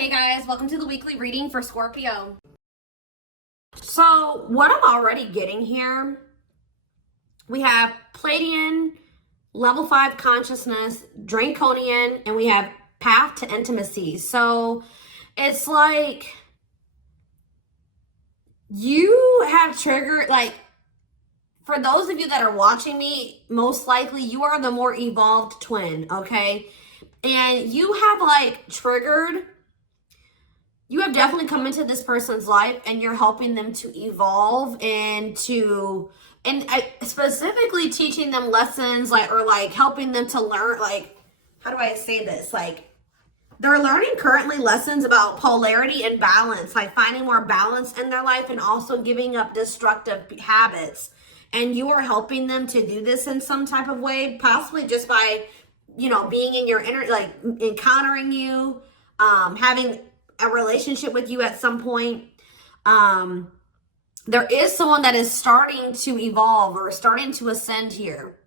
Hey guys, welcome to the weekly reading for Scorpio. So what I'm already getting here, we have Pleiadian, level 5 consciousness, Draconian, and we have path to intimacy. So it's like you have triggered, like, for those of you that are watching me, most likely you are the more evolved twin, okay? And you have like triggered, you have definitely come into this person's life and you're helping them to evolve and specifically teaching them lessons, like, or like helping them to learn, like, how do I say this? Like, they're learning currently lessons about polarity and balance, like finding more balance in their life and also giving up destructive habits. And you are helping them to do this in some type of way, possibly just by, being in your inner, like encountering you, having a relationship with you at some point. There is someone that is starting to evolve or starting to ascend here.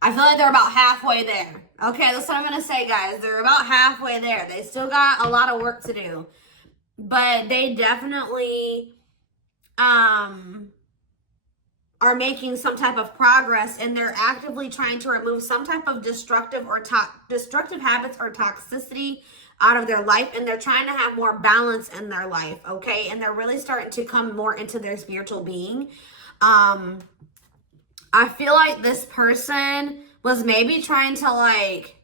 I feel like they're about halfway there. Okay, that's what I'm going to say, guys. They're about halfway there. They still got a lot of work to do. But they definitely are making some type of progress, and they're actively trying to remove some type of destructive habits or toxicity out of their life, and they're trying to have more balance in their life, okay? And they're really starting to come more into their spiritual being. I feel like this person was maybe trying to, like,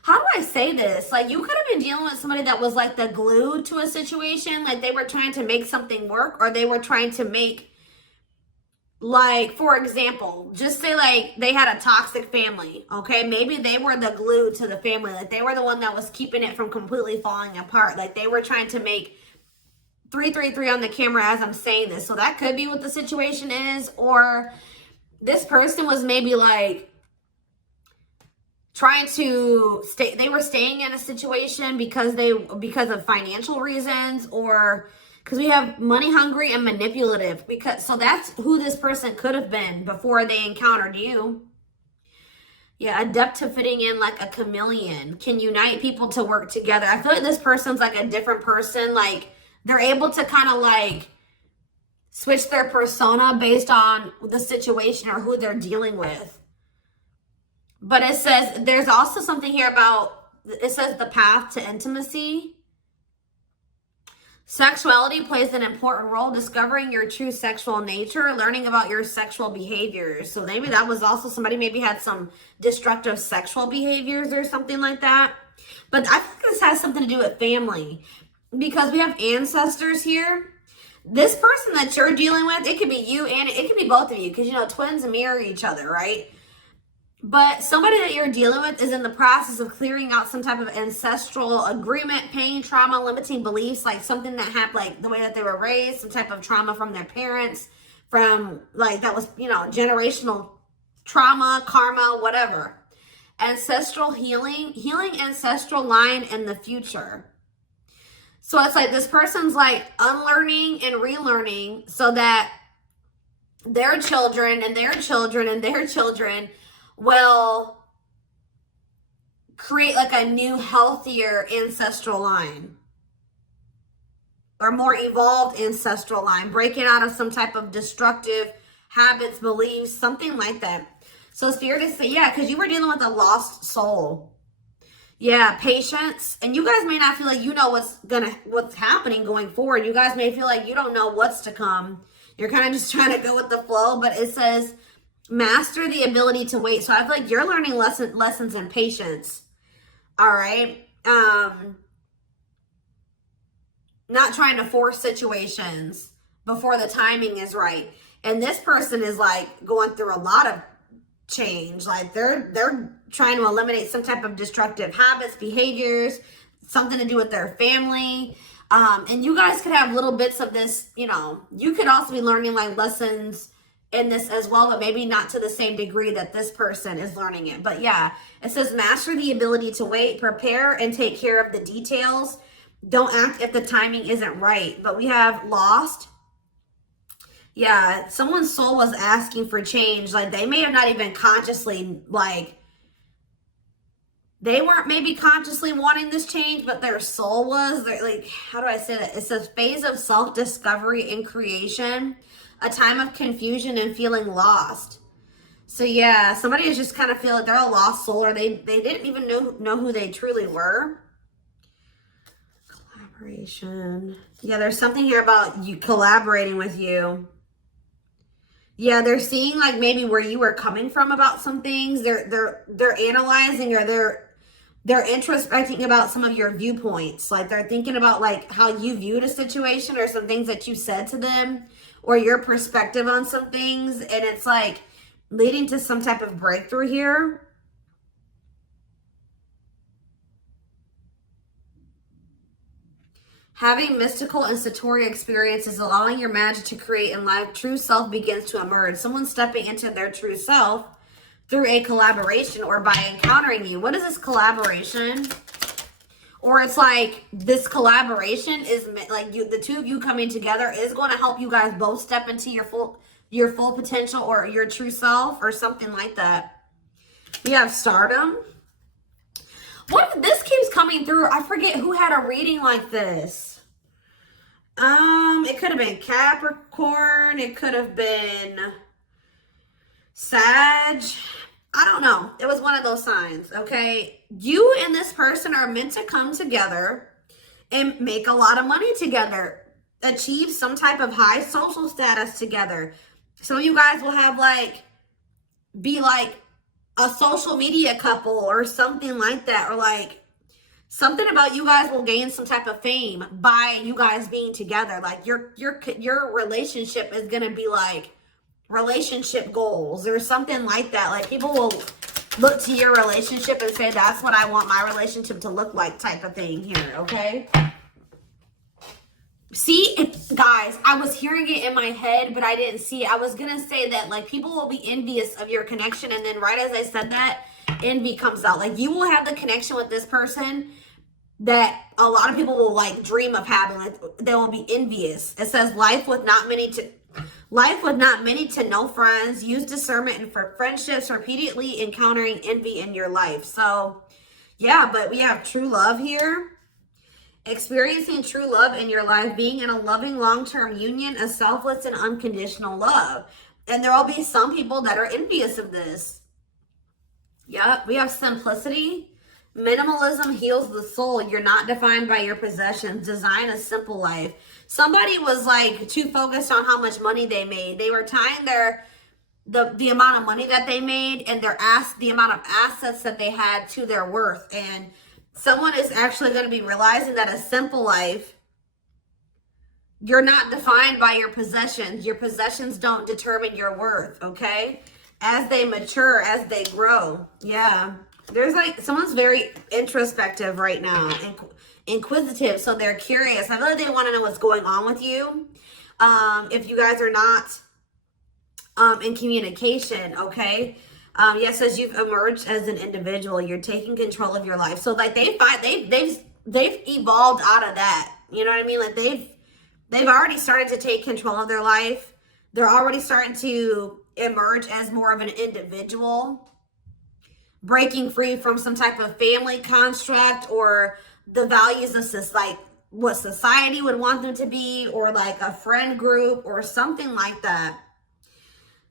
how do I say this? Like, you could have been dealing with somebody that was like the glue to a situation. Like, they were trying to make something work, or they were trying to make, like, for example, just say like they had a toxic family, okay? Maybe they were the glue to the family. Like, they were the one that was keeping it from completely falling apart. Like, they were trying to make 333 on the camera as I'm saying this. So that could be what the situation is. Or this person was maybe like trying to stay, they were staying in a situation because of financial reasons, or because we have money hungry and manipulative, so that's who this person could have been before they encountered you. Yeah, adept to fitting in like a chameleon, can unite people to work together. I feel like this person's like a different person. Like, they're able to kind of like switch their persona based on the situation or who they're dealing with. But it says, there's also something here about, it says the path to intimacy. Sexuality plays an important role, discovering your true sexual nature, learning about your sexual behaviors. So maybe that was also somebody maybe had some destructive sexual behaviors or something like that. But I think this has something to do with family, because we have ancestors here. This person that you're dealing with, it could be you and it could be both of you, because, twins mirror each other, right? But somebody that you're dealing with is in the process of clearing out some type of ancestral agreement, pain, trauma, limiting beliefs, like something that happened, like the way that they were raised, some type of trauma from their parents, from like that was, generational trauma, karma, whatever. Ancestral healing ancestral line in the future. So it's like this person's like unlearning and relearning so that their children and their children and their children will create like a new, healthier ancestral line, or more evolved ancestral line, breaking out of some type of destructive habits, beliefs, something like that. So it's fair to say, yeah, because you were dealing with a lost soul. Yeah, patience. And you guys may not feel like you know what's happening going forward. You guys may feel like you don't know what's to come. You're kind of just trying to go with the flow, but it says master the ability to wait. So I feel like you're learning lessons in patience. All right. Not trying to force situations before the timing is right. And this person is like going through a lot of change. Like they're trying to eliminate some type of destructive habits, behaviors, something to do with their family. And you guys could have little bits of this, you could also be learning like lessons in this as well, but maybe not to the same degree that this person is learning it. But yeah, it says master the ability to wait, prepare, and take care of the details. Don't act if the timing isn't right. But we have lost. Yeah, someone's soul was asking for change. Like, they may have not even consciously, like, They weren't maybe consciously wanting this change, but their soul was. They're like, how do I say that? It's a phase of self-discovery and creation, a time of confusion and feeling lost. So yeah, somebody is just kind of feeling they're a lost soul, or they didn't even know who they truly were. Collaboration. Yeah, there's something here about you collaborating with you. Yeah, they're seeing like maybe where you were coming from about some things. They're analyzing, or they're introspecting about some of your viewpoints. Like they're thinking about like how you viewed a situation, or some things that you said to them, or your perspective on some things. And it's like leading to some type of breakthrough here. Having mystical and satori experiences, allowing your magic to create in life, true self begins to emerge. Someone stepping into their true self through a collaboration or by encountering you. What is this collaboration? Or it's like this collaboration is like the two of you coming together is going to help you guys both step into your full potential, or your true self, or something like that. We have stardom. What this keeps coming through? I forget who had a reading like this. It could have been Capricorn. It could have been Sag. I don't know. It was one of those signs, okay? You and this person are meant to come together and make a lot of money together. Achieve some type of high social status together. Some of you guys will have be like a social media couple or something like that, or like something about you guys will gain some type of fame by you guys being together. Like your relationship is gonna be like relationship goals or something like that. Like people will look to your relationship and say, that's what I want my relationship to look like, type of thing here, okay? See, guys, I was hearing it in my head, but I didn't see it. I was going to say that, like, people will be envious of your connection. And then right as I said that, envy comes out. Like, you will have the connection with this person that a lot of people will, like, dream of having. Like, they will be envious. It says, life with not many to no friends. Use discernment and for friendships, repeatedly encountering envy in your life. So, yeah, but we have true love here. Experiencing true love in your life, being in a loving long-term union, a selfless and unconditional love. And there will be some people that are envious of this. Yep, we have simplicity. Minimalism heals the soul. You're not defined by your possessions. Design a simple life. Somebody was like too focused on how much money they made. They were tying the amount of money that they made and the amount of assets that they had to their worth. And someone is actually going to be realizing that a simple life, you're not defined by your possessions. Your possessions don't determine your worth, okay? As they mature, as they grow. Yeah. There's like, someone's very introspective right now, inquisitive, so they're curious. I feel like they want to know what's going on with you. If you guys are not in communication, okay? Yes, as you've emerged as an individual, you're taking control of your life. So like they've evolved out of that. You know what I mean? Like they've already started to take control of their life. They're already starting to emerge as more of an individual, breaking free from some type of family construct or the values of like what society would want them to be, or like a friend group or something like that.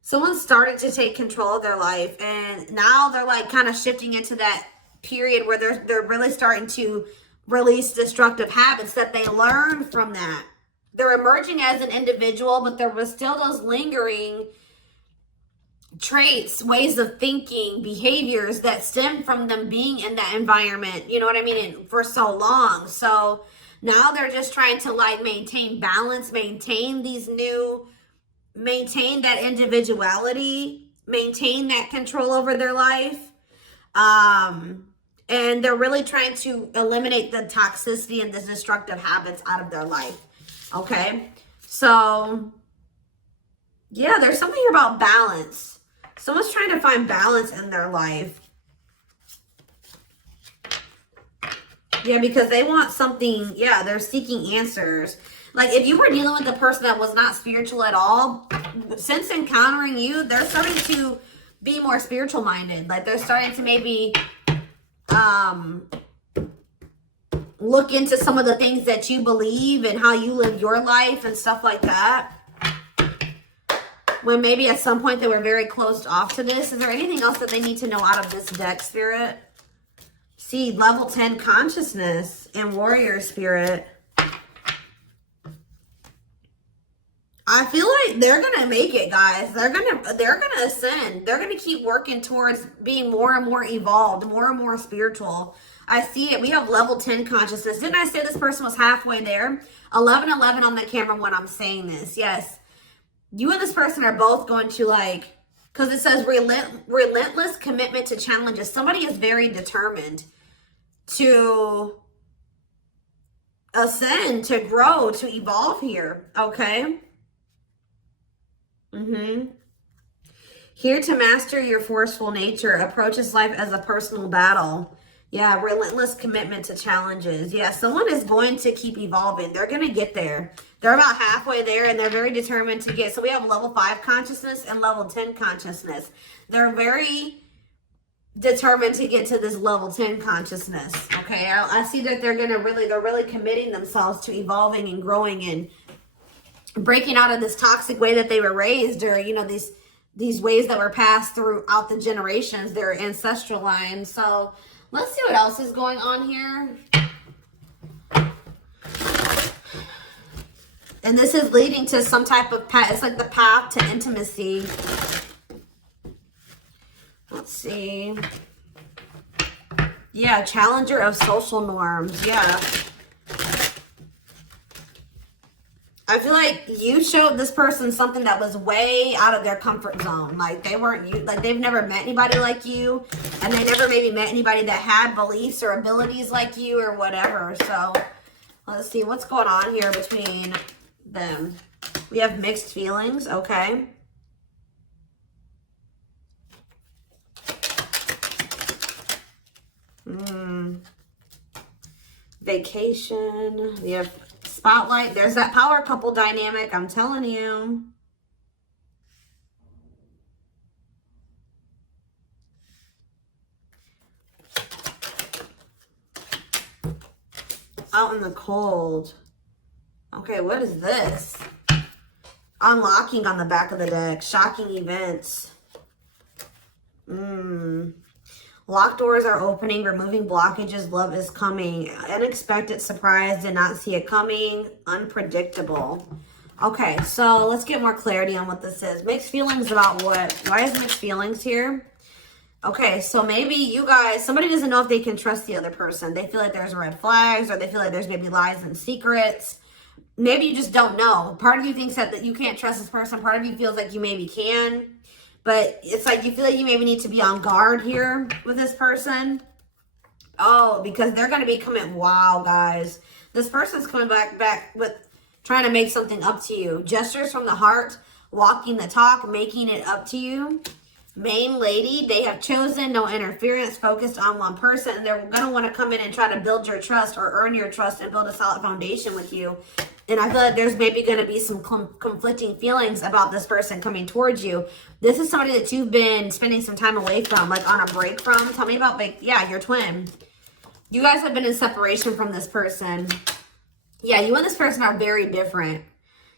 Someone started to take control of their life, and now they're like kind of shifting into that period where they're really starting to release destructive habits that they learned from that. They're emerging as an individual, but there was still those lingering traits, ways of thinking, behaviors that stem from them being in that environment, you know what I mean, and for so long. So now they're just trying to like maintain balance, maintain that individuality, maintain that control over their life. And they're really trying to eliminate the toxicity and the destructive habits out of their life. Okay. So yeah, there's something here about balance. Someone's trying to find balance in their life. Yeah, because they want something. Yeah, they're seeking answers. Like if you were dealing with a person that was not spiritual at all, since encountering you, they're starting to be more spiritual minded. Like they're starting to maybe look into some of the things that you believe and how you live your life and stuff like that. When maybe at some point they were very closed off to this. Is there anything else that they need to know out of this deck, Spirit? See, level 10 consciousness and warrior spirit. I feel like they're gonna make it, guys. They're gonna ascend. They're gonna keep working towards being more and more evolved, more and more spiritual. I see it. We have level 10 consciousness. Didn't I say this person was halfway there? 1111 on the camera when I'm saying this. Yes. You and this person are both going to, like, because it says relentless commitment to challenges. Somebody is very determined to ascend, to grow, to evolve here. Okay. Here to master your forceful nature. Approaches life as a personal battle. Yeah, relentless commitment to challenges. Yeah, someone is going to keep evolving. They're going to get there. They're about halfway there, and they're very determined to get. So we have level 5 consciousness and level 10 consciousness. They're very determined to get to this level 10 consciousness. Okay, I see that they're really committing themselves to evolving and growing and breaking out of this toxic way that they were raised, or, you know, these ways that were passed throughout the generations, their ancestral line. So let's see what else is going on here. And this is leading to some type of path. It's like the path to intimacy. Let's see. Yeah, challenger of social norms. Yeah. I feel like you showed this person something that was way out of their comfort zone. Like they weren't you, like they've never met anybody like you, and they never maybe met anybody that had beliefs or abilities like you or whatever. So let's see what's going on here between them. We have mixed feelings. Okay. Vacation. We have spotlight. There's that power couple dynamic. I'm telling you. Out in the cold. Okay, what is this? Unlocking on the back of the deck. Shocking events. Locked doors are opening, removing blockages, love is coming. Unexpected surprise, did not see it coming. Unpredictable. Okay, so let's get more clarity on what this is. Mixed feelings about what? Why is mixed feelings here? Okay, so maybe you guys, somebody doesn't know if they can trust the other person. They feel like there's red flags, or they feel like there's maybe lies and secrets. Maybe you just don't know. Part of you thinks that you can't trust this person. Part of you feels like you maybe can. But it's like you feel like you maybe need to be on guard here with this person. Oh, because they're going to be coming. Wow, guys. This person's coming back with trying to make something up to you. Gestures from the heart, walking the talk, making it up to you. Main lady, they have chosen no interference, focused on one person. And they're going to want to come in and try to build your trust or earn your trust and build a solid foundation with you. And I feel like there's maybe going to be some conflicting feelings about this person coming towards you. This is somebody that you've been spending some time away from, like on a break from. Tell me about, like, yeah, your twin. You guys have been in separation from this person. Yeah, you and this person are very different.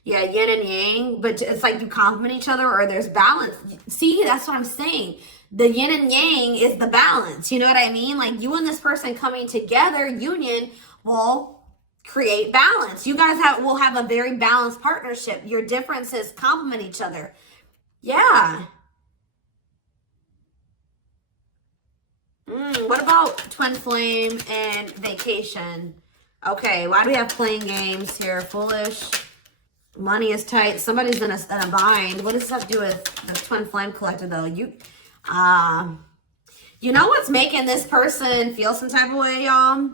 Yeah, yin and yang, but it's like you complement each other, or there's balance. See, that's what I'm saying. The yin and yang is the balance. You know what I mean? Like you and this person coming together, union, will create balance. You guys will have a very balanced partnership. Your differences complement each other. Yeah. What about twin flame and vacation? Okay, why do we have playing games here? Foolish. Money is tight. Somebody's in a bind. What does this have to do with the twin flame collector, though? You know what's making this person feel some type of way, y'all?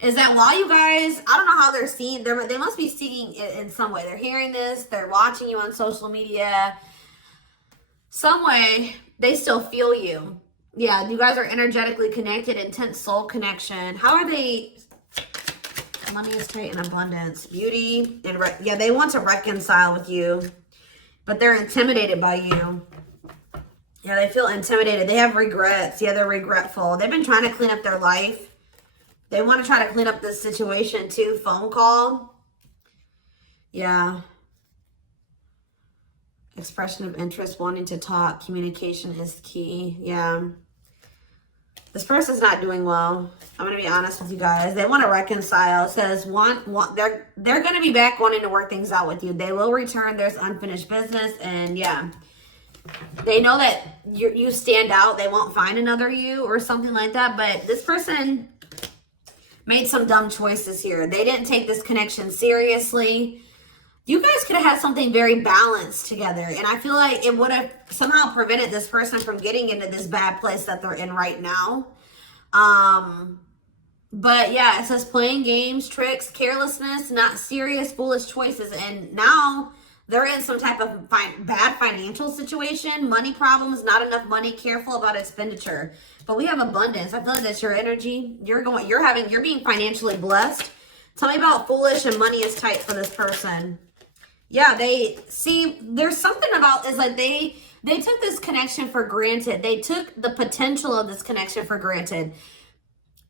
Is that while you guys, I don't know how they're seeing, they must be seeing it in some way. They're hearing this, they're watching you on social media. Some way, they still feel you. Yeah, you guys are energetically connected, intense soul connection. How are they? Money is tight and abundance. Beauty, and yeah, they want to reconcile with you, but they're intimidated by you. Yeah, they feel intimidated. They have regrets. Yeah, they're regretful. They've been trying to clean up their life. They want to try to clean up this situation too. Phone call. Yeah. Expression of interest, wanting to talk. Communication is key. Yeah. This person's not doing well. I'm going to be honest with you guys. They want to reconcile. It says they're going to be back wanting to work things out with you. They will return. There's unfinished business. And yeah, they know that you stand out. They won't find another you or something like that. But this person made some dumb choices here. They didn't take this connection seriously. You guys could have had something very balanced together. And I feel like it would have somehow prevented this person from getting into this bad place that they're in right now. But yeah, it says playing games, tricks, carelessness, not serious, foolish choices. And now they're in some type of bad financial situation, money problems, not enough money, careful about expenditure. But we have abundance. I feel like that's your energy. You're being financially blessed. Tell me about foolish and money is tight for this person. Yeah, there's something about this, like they took this connection for granted. They took the potential of this connection for granted.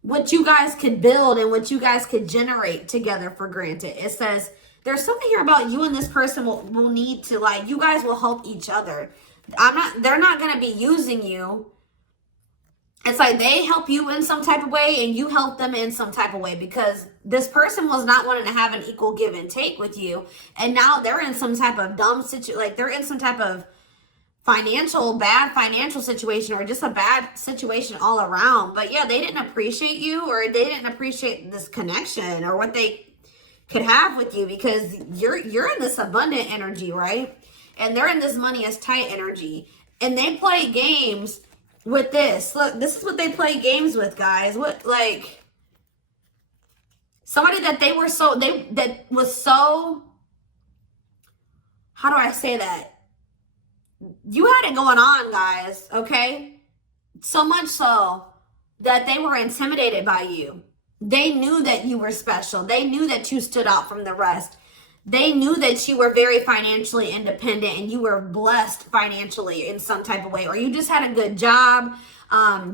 What you guys could build and what you guys could generate together for granted. It says there's something here about you and this person will need to, like, you guys will help each other. They're not going to be using you. It's like they help you in some type of way and you help them in some type of way, because this person was not wanting to have an equal give and take with you. And now they're in some type of dumb situation, like they're in some type of bad financial situation, or just a bad situation all around. But yeah, they didn't appreciate you, or they didn't appreciate this connection or what they could have with you, because you're in this abundant energy, right? And they're in this money is tight energy. And they play games with this. Look, this is what they play games with, guys. What, like, somebody that was so, how do I say that? You had it going on, guys, okay? So much so that they were intimidated by you. They knew that you were special. They knew that you stood out from the rest. They knew that you were very financially independent and you were blessed financially in some type of way, or you just had a good job.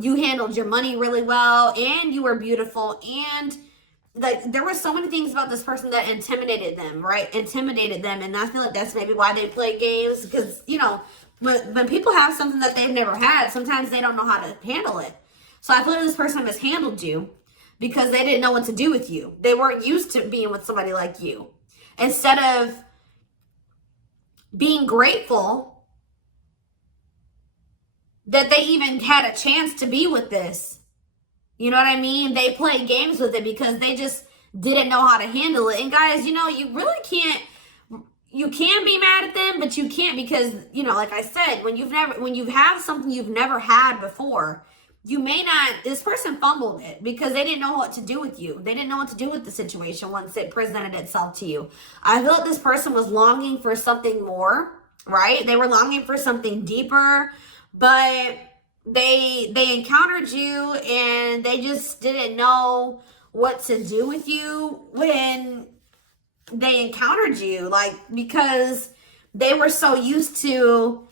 You handled your money really well, and you were beautiful. And like, there were so many things about this person that intimidated them, right? Intimidated them. And I feel like that's maybe why they play games, because, you know, when people have something that they've never had, sometimes they don't know how to handle it. So I feel like this person mishandled you because they didn't know what to do with you. They weren't used to being with somebody like you. Instead of being grateful that they even had a chance to be with this, you know what I mean? They played games with it because they just didn't know how to handle it. And guys, you know, you really can't, you can be mad at them, but you can't, because, you know, like I said, when you have something you've never had before, you may not, this person fumbled it because they didn't know what to do with you. They didn't know what to do with the situation once it presented itself to you. I feel like this person was longing for something more, right? They were longing for something deeper, but they encountered you and they just didn't know what to do with you when they encountered you, like, because they were so used to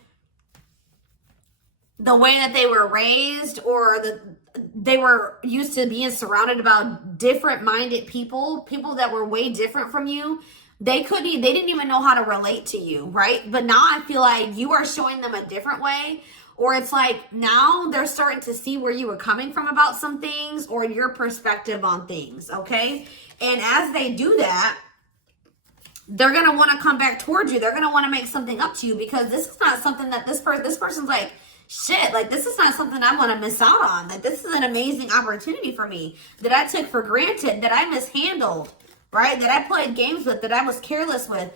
the way that they were raised, or they were used to being surrounded about different minded people that were way different from you. They didn't even know how to relate to you, right? But now I feel like you are showing them a different way, or it's like now they're starting to see where you were coming from about some things, or your perspective on things, okay? And as they do that, they're going to want to come back towards you. They're going to want to make something up to you, because this is not something that this person's like, shit, like, this is not something I want to miss out on. Like, this is an amazing opportunity for me that I took for granted, that I mishandled, right? That I played games with, that I was careless with.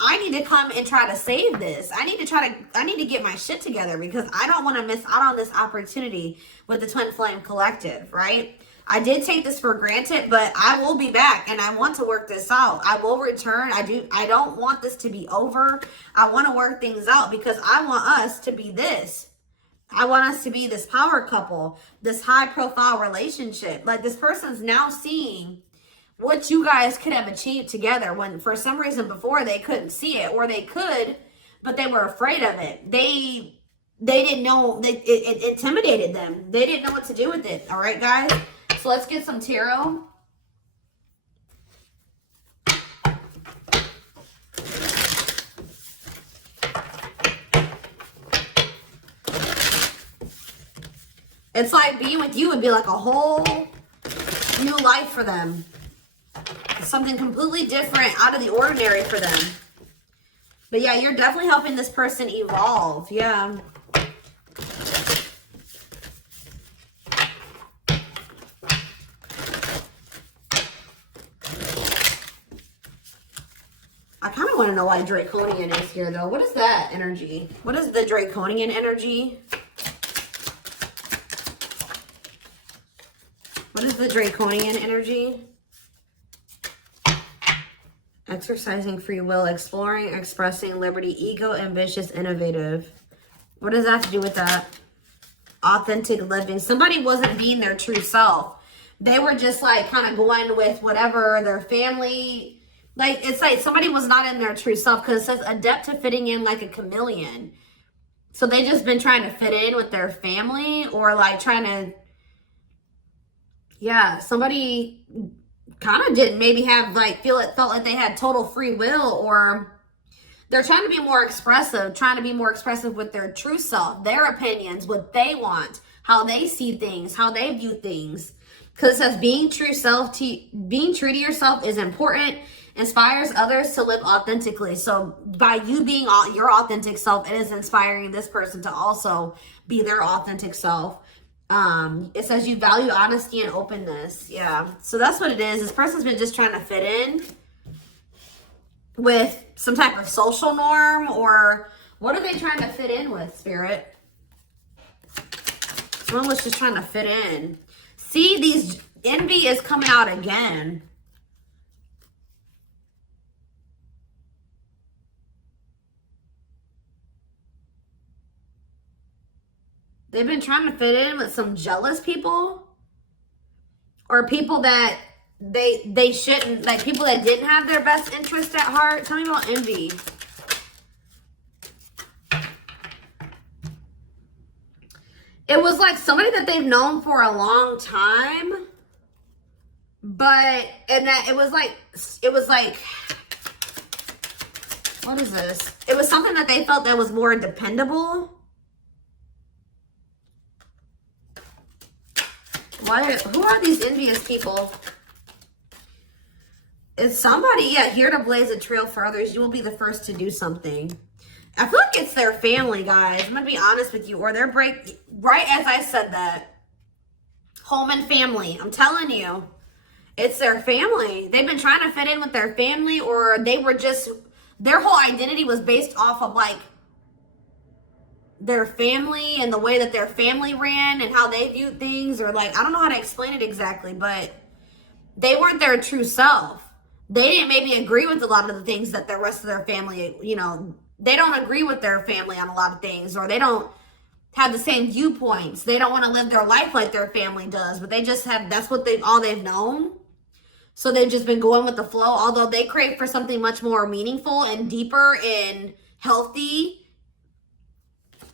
I need to come and try to save this. I need to get my shit together, because I don't want to miss out on this opportunity with the Twin Flame Collective, right? I did take this for granted, but I will be back and I want to work this out. I will return. I don't want this to be over. I want to work things out, because I want us to be this. I want us to be this power couple, this high profile relationship. Like, this person's now seeing what you guys could have achieved together, when for some reason before they couldn't see it, or they could, but they were afraid of it. They they didn't know, it intimidated them. They didn't know what to do with it. All right, guys? So let's get some tarot. It's like being with you would be like a whole new life for them. Something completely different, out of the ordinary for them. But yeah, you're definitely helping this person evolve. Yeah. I kind of want to know why Draconian is here, though. What is that energy? What is the Draconian energy? What is the Draconian energy? Exercising free will, exploring, expressing liberty, ego, ambitious, innovative. What does that have to do with that? Authentic living. Somebody wasn't being their true self. They were just like kind of going with whatever their family, like it's like somebody was not in their true self, because it says adept to fitting in like a chameleon. So they just been trying to fit in with their family, or like trying to, yeah, somebody kind of didn't maybe have like felt like they had total free will, or they're trying to be more expressive, with their true self, their opinions, what they want, how they see things, how they view things. Because it says being true to yourself is important, inspires others to live authentically. So by you being your authentic self, it is inspiring this person to also be their authentic self. It says you value honesty and openness. Yeah. So that's what it is. This person's been just trying to fit in with some type of social norm, or what are they trying to fit in with, Spirit? Someone was just trying to fit in. See, these envy is coming out again. They've been trying to fit in with some jealous people, or people that they shouldn't, like people that didn't have their best interest at heart. Tell me about envy. It was like somebody that they've known for a long time, but, and that it was like, what is this? It was something that they felt that was more dependable. Who are these envious people? It's somebody, yeah, here to blaze a trail for others. You will be the first to do something. I feel like it's their family, guys. I'm going to be honest with you. Or their right as I said that. Home and family. I'm telling you. It's their family. They've been trying to fit in with their family, or they were just, their whole identity was based off of like their family and the way that their family ran and how they viewed things, or like, I don't know how to explain it exactly, but they weren't their true self. They didn't maybe agree with a lot of the things that the rest of their family, you know, they don't agree with their family on a lot of things, or they don't have the same viewpoints. They don't want to live their life like their family does, but they just have, that's what all they've known. So they've just been going with the flow, although they crave for something much more meaningful and deeper and healthy.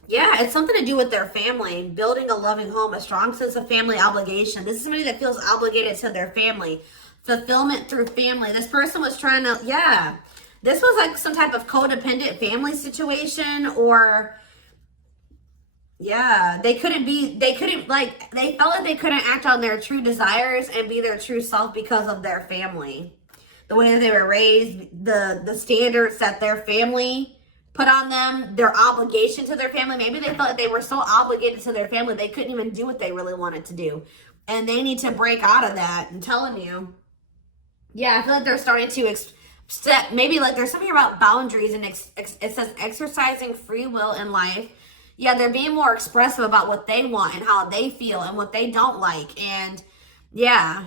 Yeah, it's something to do with their family, building a loving home, a strong sense of family obligation. This is somebody that feels obligated to their family. Fulfillment through family. This person was trying to, yeah. This was like some type of codependent family situation, or, yeah, they felt like they couldn't act on their true desires and be their true self because of their family. The way that they were raised, the standards that their family put on them, their obligation to their family. Maybe they felt like they were so obligated to their family, they couldn't even do what they really wanted to do. And they need to break out of that. I'm telling you. Yeah, I feel like they're starting to maybe like there's something about boundaries, and it says exercising free will in life. Yeah, they're being more expressive about what they want and how they feel and what they don't like. And yeah,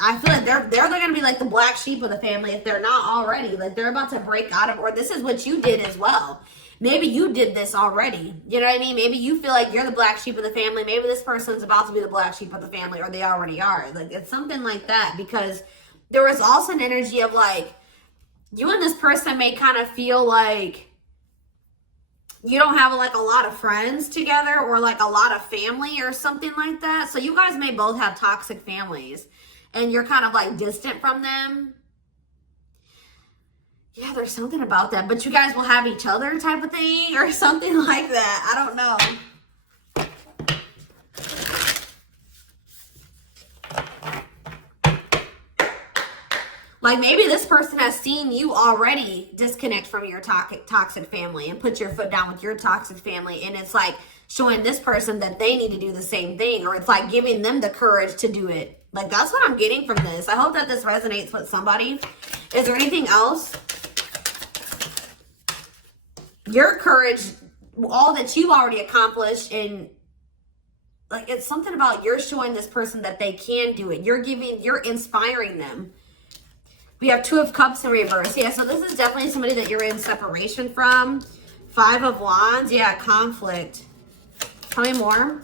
I feel like they're going to be like the black sheep of the family if they're not already. Like they're about to break out of, or this is what you did as well. Maybe you did this already. You know what I mean? Maybe you feel like you're the black sheep of the family. Maybe this person's about to be the black sheep of the family, or they already are. Like it's something like that, because there was also an energy of like, you and this person may kind of feel like you don't have like a lot of friends together or like a lot of family or something like that. So you guys may both have toxic families and you're kind of like distant from them. Yeah, there's something about that, but you guys will have each other type of thing or something like that. I don't know. Like maybe this person has seen you already disconnect from your toxic family and put your foot down with your toxic family. And it's like showing this person that they need to do the same thing, or it's like giving them the courage to do it. Like that's what I'm getting from this. I hope that this resonates with somebody. Is there anything else? Your courage, all that you've already accomplished, and like it's something about you're showing this person that they can do it. You're inspiring them. We have 2 of Cups in reverse. Yeah, so this is definitely somebody that you're in separation from. 5 of Wands. Yeah, conflict. Tell me more.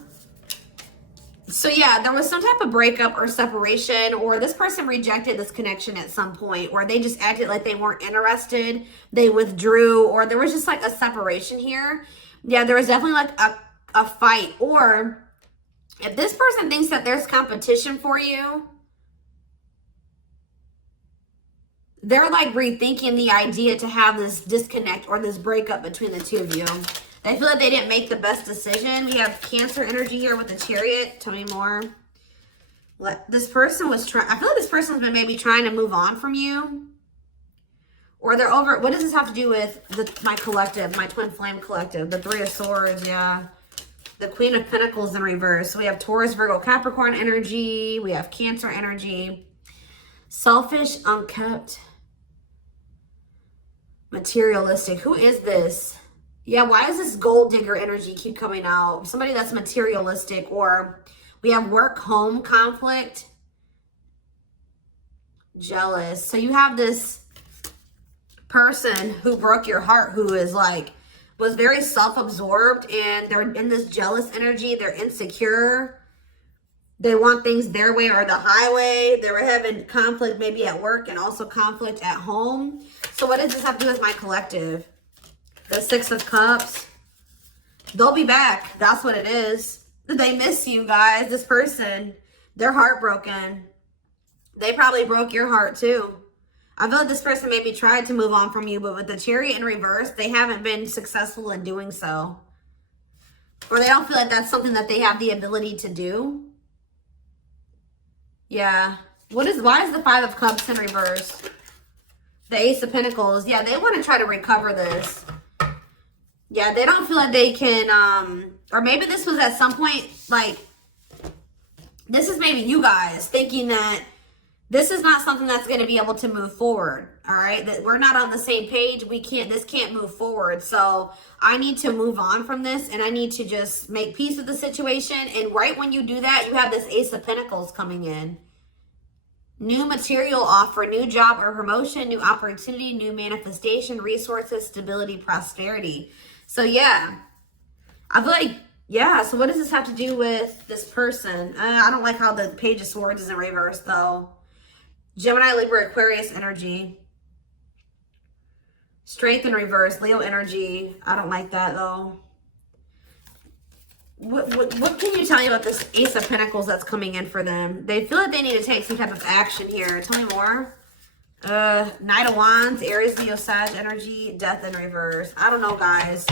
So yeah, there was some type of breakup or separation, or this person rejected this connection at some point, or they just acted like they weren't interested. They withdrew, or there was just like a separation here. Yeah, there was definitely like a fight. Or if this person thinks that there's competition for you, they're like rethinking the idea to have this disconnect or this breakup between the 2 of you. They feel like they didn't make the best decision. We have Cancer energy here with the Chariot. Tell me more. This person was trying, I feel like this person's been maybe trying to move on from you. Or they're over, what does this have to do with my collective, my twin flame collective? The 3 of Swords, yeah. The Queen of Pentacles in reverse. So we have Taurus, Virgo, Capricorn energy. We have Cancer energy. Selfish, unkept. Materialistic. Who is this? Yeah, why does this gold digger energy keep coming out? Somebody that's materialistic. Or we have work-home conflict. Jealous. So you have this person who broke your heart, who is like, was very self-absorbed, and they're in this jealous energy. They're insecure. They want things their way or the highway. They were having conflict maybe at work and also conflict at home. So what does this have to do with my collective? The 6 of Cups. They'll be back. That's what it is. They miss you guys. This person, they're heartbroken. They probably broke your heart too. I feel like this person maybe tried to move on from you, but with the Chariot in reverse, they haven't been successful in doing so. Or they don't feel like that's something that they have the ability to do. Yeah. Why is the 5 of Cups in reverse? The Ace of Pentacles. Yeah, they want to try to recover this. Yeah, they don't feel like they can, or maybe this was at some point, like, this is maybe you guys thinking that this is not something that's going to be able to move forward. All right. That we're not on the same page. This can't move forward. So I need to move on from this, and I need to just make peace with the situation. And right when you do that, you have this Ace of Pentacles coming in. New material offer, new job or promotion, new opportunity, new manifestation, resources, stability, prosperity. So yeah, I feel like, yeah. So what does this have to do with this person? I don't like how the Page of Swords is in reverse though. Gemini, Libra, Aquarius energy. Strength in reverse, Leo energy. I don't like that though. What can you tell me about this Ace of Pentacles that's coming in for them? They feel like they need to take some type of action here. Tell me more. Knight of Wands, Aries, Leo, Sag energy, Death in reverse. I don't know, guys.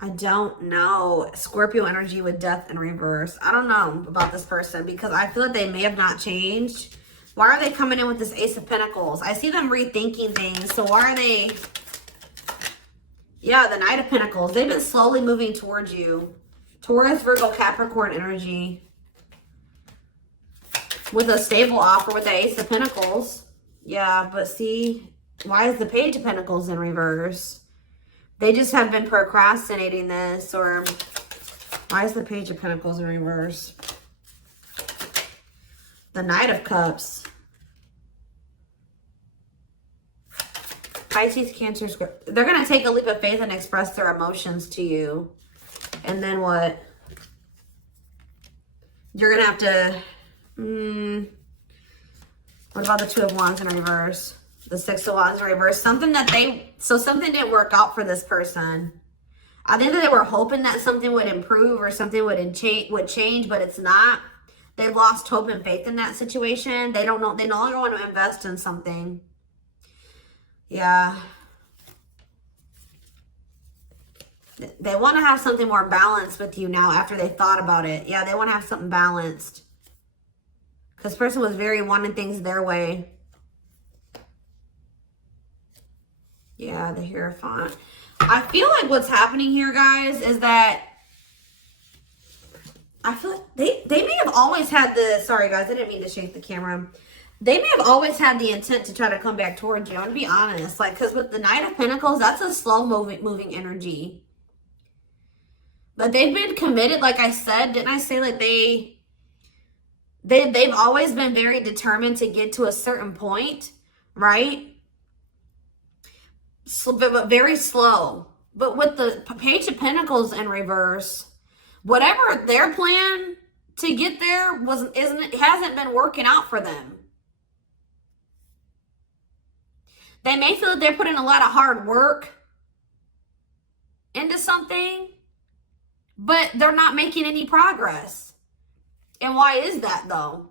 I don't know. Scorpio energy with Death in reverse. I don't know about this person because I feel like they may have not changed. Why are they coming in with this Ace of Pentacles? I see them rethinking things. So why are they... Yeah, the Knight of Pentacles. They've been slowly moving towards you. Taurus, Virgo, Capricorn energy. With a stable offer with the Ace of Pentacles. Yeah, but see, why is the Page of Pentacles in reverse? They just have been procrastinating this, or why is the Page of Pentacles in reverse? The Knight of Cups. Pisces, Cancer, Scorpio. They're going to take a leap of faith and express their emotions to you. And then what? You're going to have to... what about the 2 of Wands in reverse? The Six of Wands in reverse. Something didn't work out for this person. I think that they were hoping that something would improve or something would change, but it's not. They've lost hope and faith in that situation. They don't know. They no longer want to invest in something. Yeah. They want to have something more balanced with you now after they thought about it. Yeah, they want to have something balanced. Because this person was very wanting things their way. Yeah, the Hierophant. I feel like what's happening here, guys, is that I feel like they may have always had the, sorry guys, I didn't mean to shake the camera. They may have always had the intent to try to come back towards you. I'm going to be honest. Like, because with the Knight of Pentacles, that's a slow moving energy. But they've been committed, like I said. Didn't I say like they've always been very determined to get to a certain point, right? So, but very slow. But with the Page of Pentacles in reverse, whatever their plan to get there hasn't been working out for them. They may feel that they're putting a lot of hard work into something, but they're not making any progress. And why is that though?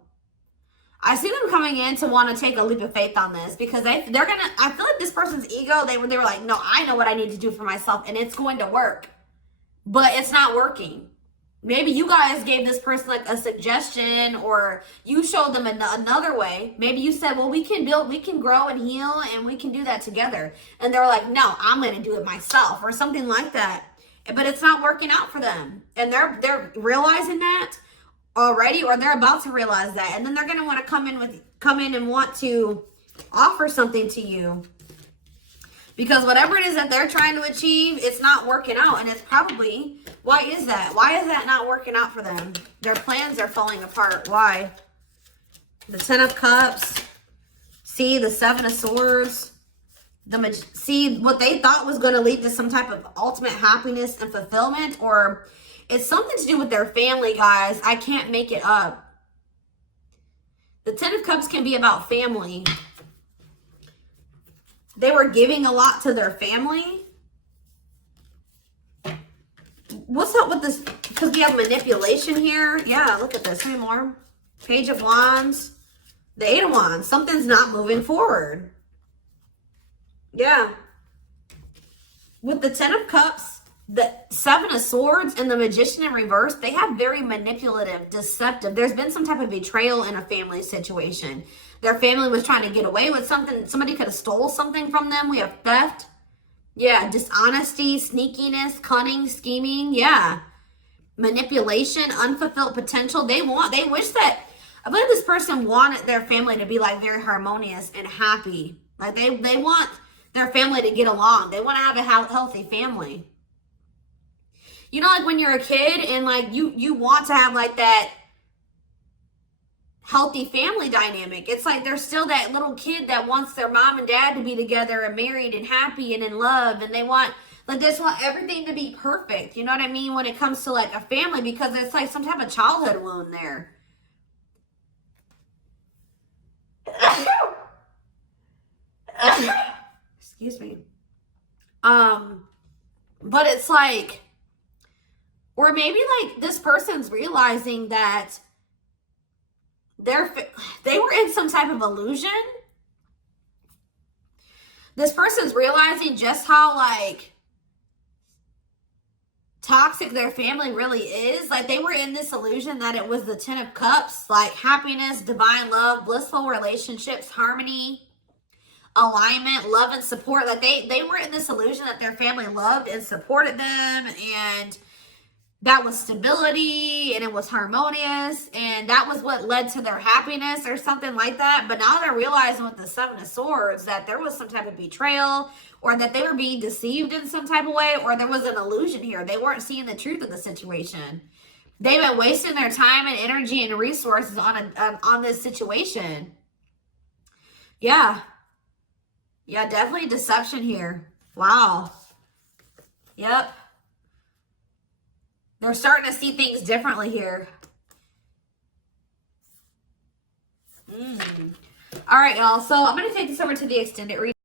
I see them coming in to want to take a leap of faith on this because I feel like this person's ego, they were like, no, I know what I need to do for myself and it's going to work, but it's not working. Maybe you guys gave this person like a suggestion, or you showed them another way. Maybe you said, well, we can grow and heal and we can do that together. And they're like, no, I'm going to do it myself or something like that. But it's not working out for them. And they're realizing that already, or they're about to realize that. And then they're going to want to come in and want to offer something to you. Because whatever it is that they're trying to achieve, it's not working out. And it's probably, why is that? Why is that not working out for them? Their plans are falling apart. Why? The Ten of Cups. See, the Seven of Swords. See, what they thought was going to lead to some type of ultimate happiness and fulfillment. Or it's something to do with their family, guys. I can't make it up. The Ten of Cups can be about family. They were giving a lot to their family. What's up with this? Because we have manipulation here. Yeah, look at this. Three more. Page of Wands. The Eight of Wands. Something's not moving forward. Yeah. With the Ten of Cups, the Seven of Swords, and the Magician in reverse, they have very manipulative, deceptive. There's been some type of betrayal in a family situation. Their family was trying to get away with something. Somebody could have stole something from them. We have theft. Yeah, dishonesty, sneakiness, cunning, scheming. Yeah. Manipulation, unfulfilled potential. They wish that, I believe this person wanted their family to be like very harmonious and happy. Like they want their family to get along. They want to have a healthy family. You know, like when you're a kid and like you want to have like that healthy family dynamic. It's like there's still that little kid that wants their mom and dad to be together and married and happy and in love, and they want everything to be perfect. You know what I mean? When it comes to like a family, because it's like some type of childhood wound there. Excuse me. But it's like, or maybe like this person's realizing that they were in some type of illusion. This person's realizing just how like toxic their family really is. Like they were in this illusion that it was the Ten of Cups, like happiness, divine love, blissful relationships, harmony, alignment, love and support. Like they were in this illusion that their family loved and supported them, and that was stability and it was harmonious, and that was what led to their happiness or something like that. But now they're realizing with the Seven of Swords that there was some type of betrayal, or that they were being deceived in some type of way, or there was an illusion here. They weren't seeing the truth of the situation. They've been wasting their time and energy and resources on this situation. Yeah. Yeah, definitely deception here. Wow. Yep. They're starting to see things differently here. All right, y'all. So I'm going to take this over to the extended reading.